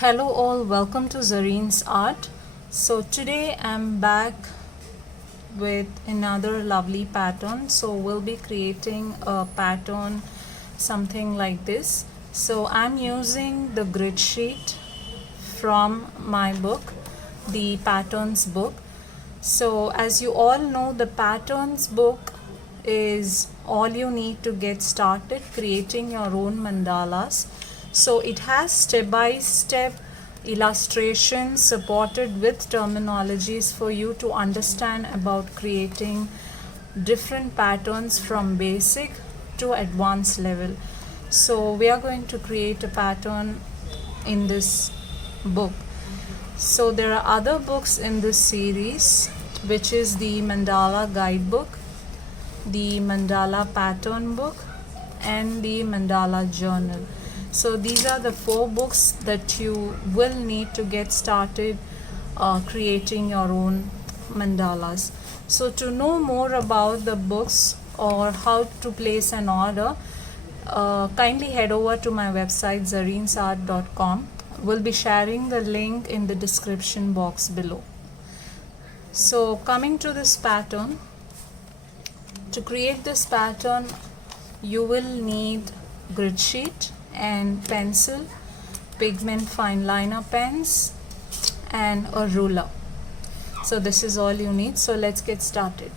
Hello all, welcome to Zareen's Art. So today I'm back with another lovely pattern. So we'll be creating a pattern something like this. So I'm using the grid sheet from my book, the patterns book. So as you all know, the patterns book is all you need to get started creating your own mandalas. So it has step-by-step illustrations supported with terminologies for you to understand about creating different patterns from basic to advanced level. So we are going to create a pattern in this book. So there are other books in this series, which is the Mandala guidebook, the Mandala pattern book, and the Mandala Journal. So these are the 4 books that you will need to get started creating your own mandalas. So to know more about the books or how to place an order, kindly head over to my website zareensart.com. We'll be sharing the link in the description box below. So coming to this pattern, to create this pattern you will need grid sheet and pencil, pigment fine liner pens, and a ruler. So this is all you need. So let's get started.